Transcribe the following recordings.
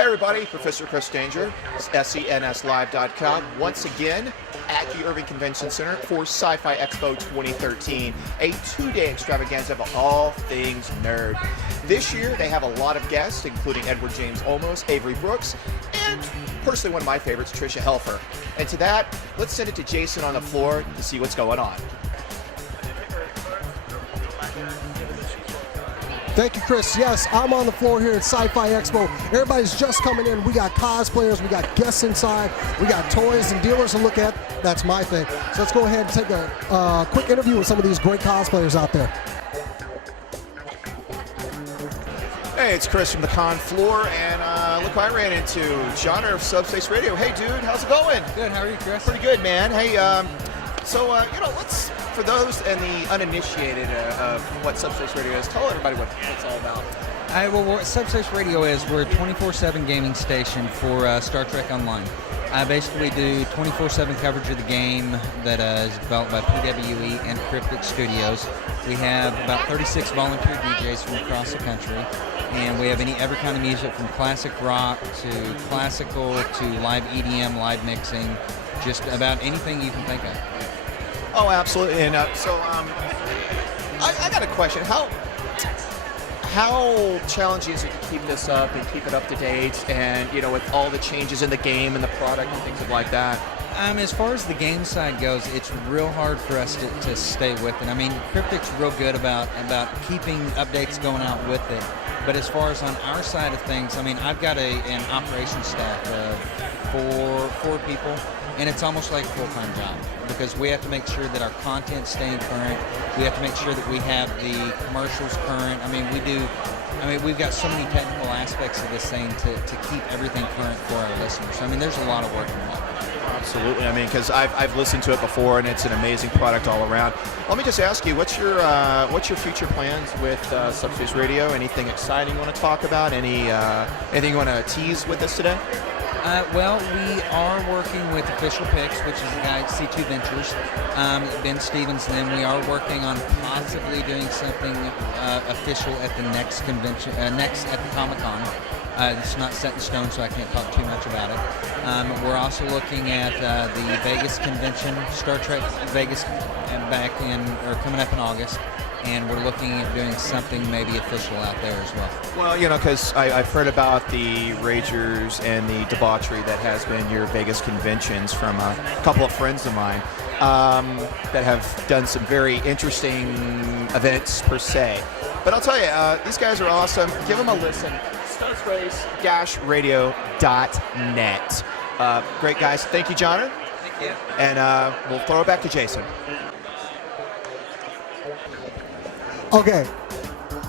Hey everybody, Professor Chris Danger, SCNSlive.com, once again at the Irving Convention Center for Sci-Fi Expo 2013, a two-day extravaganza of all things nerd. This year they have a lot of guests, including Edward James Olmos, Avery Brooks, and personally one of my favorites, Tricia Helfer. And to that, let's send it to Jason on the floor to see what's going on. Thank you, Chris. Yes, I'm on the floor here at Sci-Fi Expo. Everybody's just coming in. We got cosplayers, we got guests inside, we got toys and dealers to look at. That's my thing. So let's go ahead and take a quick interview with some of these great cosplayers out there. Hey, it's Chris from the con floor, and look who I ran into, John of Subspace Radio. Hey, dude, how's it going? Good. How are you, Chris? Pretty good, man. Hey, let's, for those and the uninitiated of what Subspace Radio is, tell everybody what it's all about. What Subspace Radio is, we're a 24/7 gaming station for Star Trek Online. I basically do 24/7 coverage of the game that is developed by PWE and Cryptic Studios. We have about 36 volunteer DJs from across the country, and we have every kind of music from classic rock to classical to live EDM, live mixing, just about anything you can think of. Oh, absolutely. And I got a question. How challenging is it to keep this up and keep it up to date, and with all the changes in the game and the product and things like that? As far as the game side goes, it's real hard for us to stay with it. I mean, Cryptic's real good about keeping updates going out with it. But as far as on our side of things, I mean, I've got an operations staff of four people, and it's almost like a full-time job because we have to make sure that our content's staying current. We have to make sure that we have the commercials current. We've got so many technical aspects of this thing to keep everything current for our listeners. I mean, there's a lot of work involved. Absolutely. I mean, because I've listened to it before, and it's an amazing product all around. Let me just ask you, what's your future plans with Subspace Radio? Anything exciting you want to talk about? Anything you want to tease with us today? Well, we are working with Official Picks, which is the guy at C2 Ventures, Ben Stevens, and then we are working on possibly doing something official at the next convention, next at the Comic-Con. It's not set in stone, so I can't talk too much about it. We're also looking at the Vegas convention, Star Trek Vegas, coming up in August. And we're looking at doing something maybe official out there as well. Well, because I've heard about the ragers and the debauchery that has been your Vegas conventions from a couple of friends of mine that have done some very interesting events per se. But I'll tell you, these guys are awesome. Give them a listen. Subspace-radio.net. Great guys. Thank you, John. Thank you. And we'll throw it back to Jason. Okay,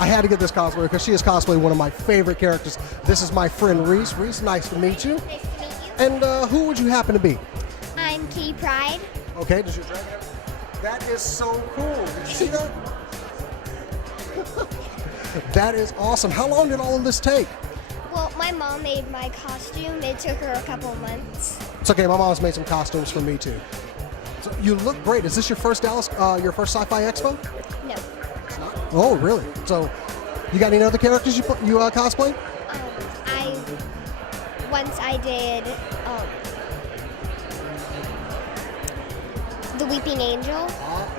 I had to get this cosplayer because she is cosplaying one of my favorite characters. This is my friend Reese. Reese, nice to meet you. Nice to meet you. And who would you happen to be? I'm Kitty Pryde. Okay, does your dragon? That is so cool. Did you see that? That is awesome. How long did all of this take? Well, my mom made my costume. It took her a couple of months. It's okay. My mom's made some costumes for me too. So you look great. Is this your first your first Sci-Fi Expo? No. Oh, really? So, you got any other characters you cosplay? Once I did the Weeping Angel.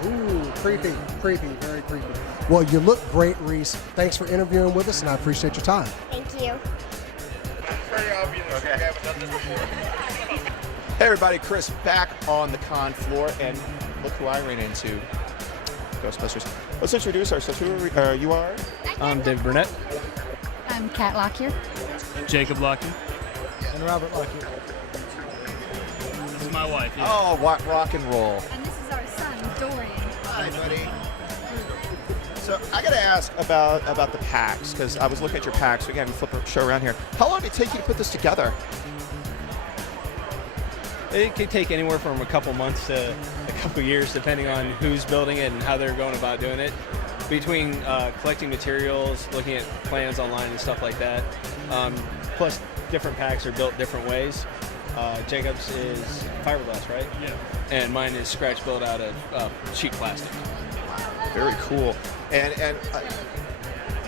Ooh, creepy, very creepy. Well, you look great, Reese. Thanks for interviewing with us, and I appreciate your time. Thank you. Very obvious. Okay. We haven't done this before. Hey, everybody. Chris back on the con floor, and look who I ran into. Ghostbusters. Let's introduce ourselves. Who you are? I'm David Burnett. I'm Kat Lockyer. Jacob Lockyer. And Robert Lockyer. This is my wife. Yeah. Oh, rock and roll. And this is our son, Dorian. Hi, buddy. So I got to ask about the packs, because I was looking at your packs. Again, we flip the show around here. How long did it take you to put this together? It could take anywhere from a couple months to a couple years, depending on who's building it and how they're going about doing it. Between collecting materials, looking at plans online and stuff like that, plus different packs are built different ways. Jacob's is fiberglass, right? Yeah. And mine is scratch built out of sheet plastic. Very cool. And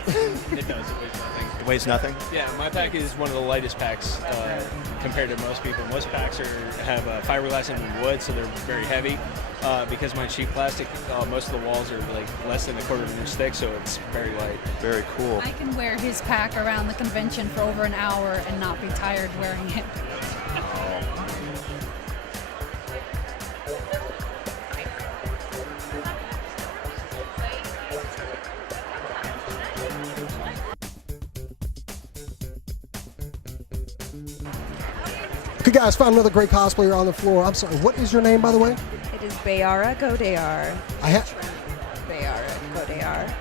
It does. It weighs nothing Weighs nothing. Yeah, my pack is one of the lightest packs compared to most people. Most packs have fiberglass and wood, so they're very heavy. Because mine's cheap plastic, most of the walls are like less than a quarter of an inch thick, so it's very light. Very cool. I can wear his pack around the convention for over an hour and not be tired wearing it. Okay, guys, found another great cosplayer on the floor. I'm sorry, what is your name, by the way? It is Bayara Godeyar. Bayara Godeyar.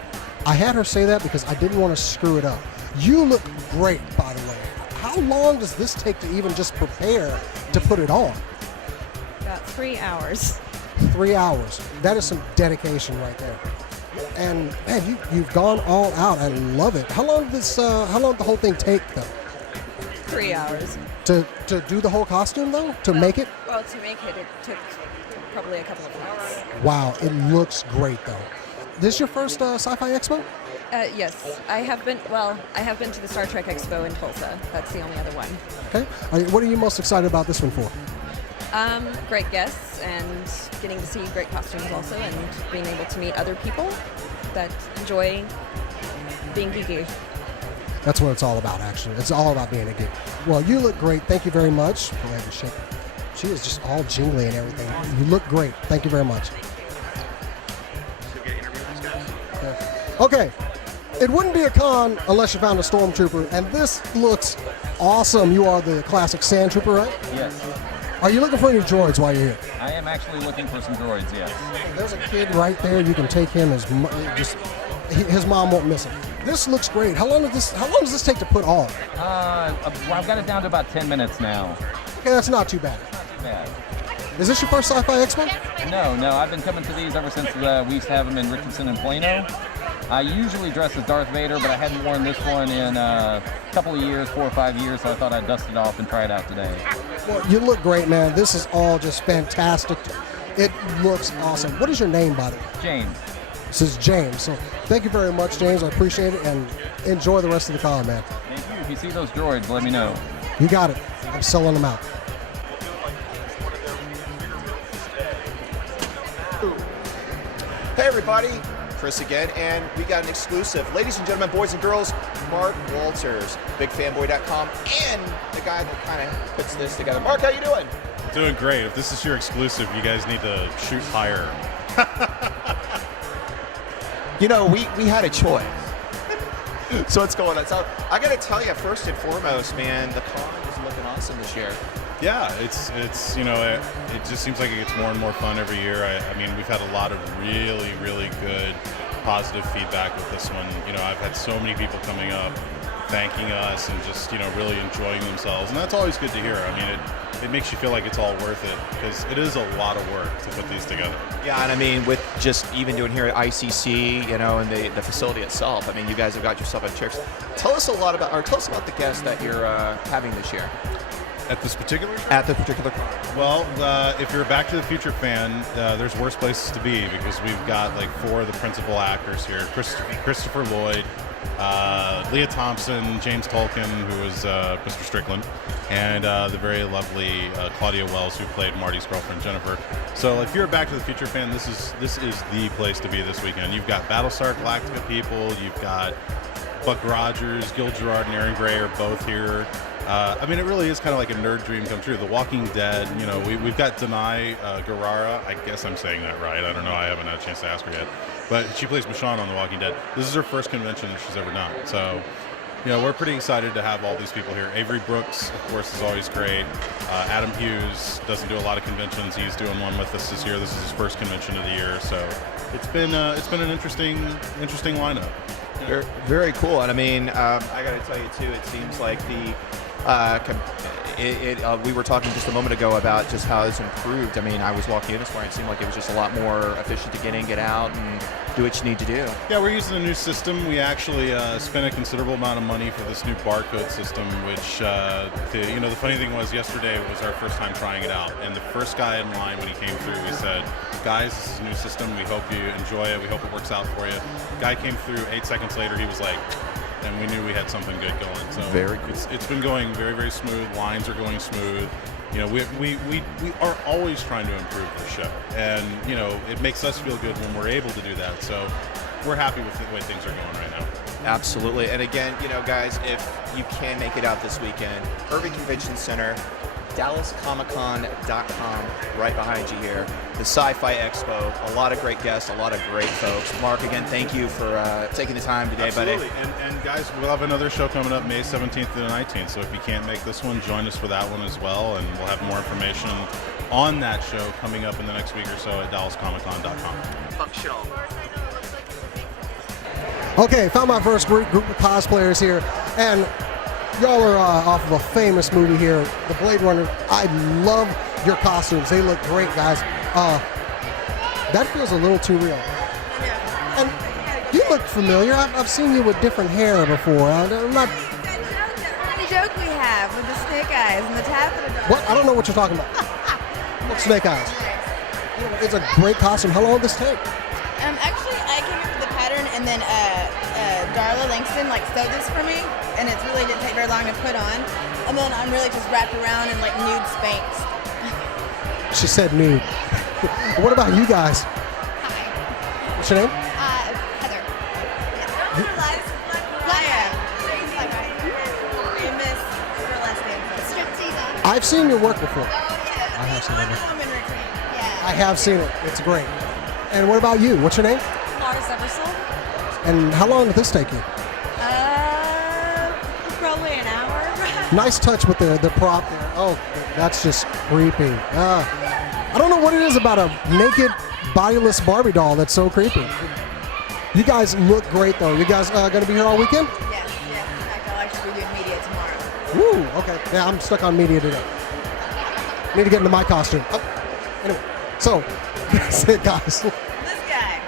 I had her say that because I didn't want to screw it up. You look great, by the way. How long does this take to even just prepare to put it on? About 3 hours. 3 hours. That is some dedication right there. And man, you've gone all out. I love it. How long did the whole thing take, though? 3 hours. To do the whole costume, though? To make it? Well, to make it, it took probably a couple of weeks. Wow, it looks great, though. This your first Sci-Fi Expo? Yes, I have been. Well, I have been to the Star Trek Expo in Tulsa. That's the only other one. Okay. What are you most excited about this one for? Great guests and getting to see great costumes also, and being able to meet other people that enjoy being geeky. That's what it's all about, actually. It's all about being a geek. Well, you look great. Thank you very much. Go ahead and shake. She is just all jingly and everything. You look great. Thank you very much. Okay. It wouldn't be a con unless you found a stormtrooper, and this looks awesome. You are the classic sand trooper, right? Yes. Are you looking for any droids while you're here? I am actually looking for some droids, yes. There's a kid right there. You can take him. His mom won't miss him. This looks great. How long does this take to put on? I've got it down to about 10 minutes now. Okay, that's not too bad. Yeah. Is this your first Sci-Fi Expo? No. I've been coming to these ever since we used to have them in Richardson and Plano. I usually dress as Darth Vader, but I hadn't worn this one in a couple of years, 4 or 5 years, so I thought I'd dust it off and try it out today. Well, you look great, man. This is all just fantastic. It looks awesome. What is your name, by the way? James. This is James. So thank you very much, James. I appreciate it, and enjoy the rest of the con, man. Thank you. If you see those droids, let me know. You got it. I'm selling them out. Hey everybody, Chris again, and we got an exclusive. Ladies and gentlemen, boys and girls, Mark Walters, bigfanboy.com, and the guy that kind of puts this together. Mark, how you doing? Doing great. If this is your exclusive, you guys need to shoot higher. You know, we had a choice. So what's going on? So I got to tell you, first and foremost, man, the con is looking awesome this year. Yeah, it's it just seems like it gets more and more fun every year. I mean, we've had a lot of really, really good positive feedback with this one. You know, I've had so many people coming up, thanking us and just, you know, really enjoying themselves. And that's always good to hear. I mean, it makes you feel like it's all worth it because it is a lot of work to put these together. Yeah, and I mean, with just even doing here at ICC, you know, and the facility itself, I mean, you guys have got yourself a church. Tell us about the guests that you're having this year. At this particular? At the particular. Well, if you're a Back to the Future fan, there's worse places to be because we've got like 4 of the principal actors here. Christopher Lloyd, Leah Thompson, James Tolkien, who was Mr. Strickland, and the very lovely Claudia Wells, who played Marty's girlfriend, Jennifer. So if you're a Back to the Future fan, this is the place to be this weekend. You've got Battlestar Galactica people, you've got Buck Rogers, Gil Gerard, and Aaron Gray are both here. I mean, it really is kind of like a nerd dream come true. The Walking Dead, you know, we've got Denai Guerrara. I guess I'm saying that right. I don't know. I haven't had a chance to ask her yet. But she plays Michonne on The Walking Dead. This is her first convention that she's ever done. So, you know, we're pretty excited to have all these people here. Avery Brooks, of course, is always great. Adam Hughes doesn't do a lot of conventions. He's doing one with us this year. This is his first convention of the year. So it's been an interesting lineup. Very, very cool. And I mean, I got to tell you too, it seems like we were talking just a moment ago about just how it's improved. I mean, I was walking in this morning, it seemed like it was just a lot more efficient to get in, get out, and do what you need to do. Yeah, we're using a new system. We actually spent a considerable amount of money for this new barcode system, which, the funny thing was yesterday was our first time trying it out. And the first guy in line when he came through, we said, guys, this is a new system. We hope you enjoy it. We hope it works out for you. Guy came through 8 seconds later. He was like, and we knew we had something good going. So Very cool. it's been going very, very smooth. Lines are going smooth. You know, we are always trying to improve the show, and you know, it makes us feel good when we're able to do that. So we're happy with the way things are going right now. Absolutely. And again, you know, guys, if you can make it out this weekend, Irving Convention Center, DallasComicCon.com, right behind you here. The Sci-Fi Expo, a lot of great guests, a lot of great folks. Mark, again, thank you for taking the time today, Absolutely. buddy. And guys, we'll have another show coming up May 17th to the 19th. So if you can't make this one, join us for that one as well. And we'll have more information on that show coming up in the next week or so at DallasComicCon.com. Functional. Okay, found my first group of cosplayers here, and y'all are off of a famous movie here, The Blade Runner. I love your costumes. They look great, guys. That feels a little too real. And you look familiar. I've seen you with different hair before. I'm not. Funny joke we have with the snake eyes and the taffeta dog. What? I don't know what you're talking about. What snake eyes? It's a great costume. How long did this take? Actually, I came up with the pattern, and then Darla Langston sewed this for me, and it really didn't take very long to put on. And then I'm really just wrapped around in nude Spanx. She said nude. What about you guys? Hi. What's your name? Heather. Famous burlesque dancer. Striptease. I've seen your work before. I have seen it. woman routine. Yeah. I have seen it. It's great. And what about you? What's your name? Lars Eversole. And how long did this take you? Probably an hour. Nice touch with the prop there. Oh, that's just creepy. I don't know what it is about a naked, bodiless Barbie doll that's so creepy. You guys look great, though. You guys going to be here all weekend? Yes. In fact, I'll actually be doing media tomorrow. Woo, okay. Yeah, I'm stuck on media today. Need to get into my costume. Oh, anyway, so that's it, guys. This guy.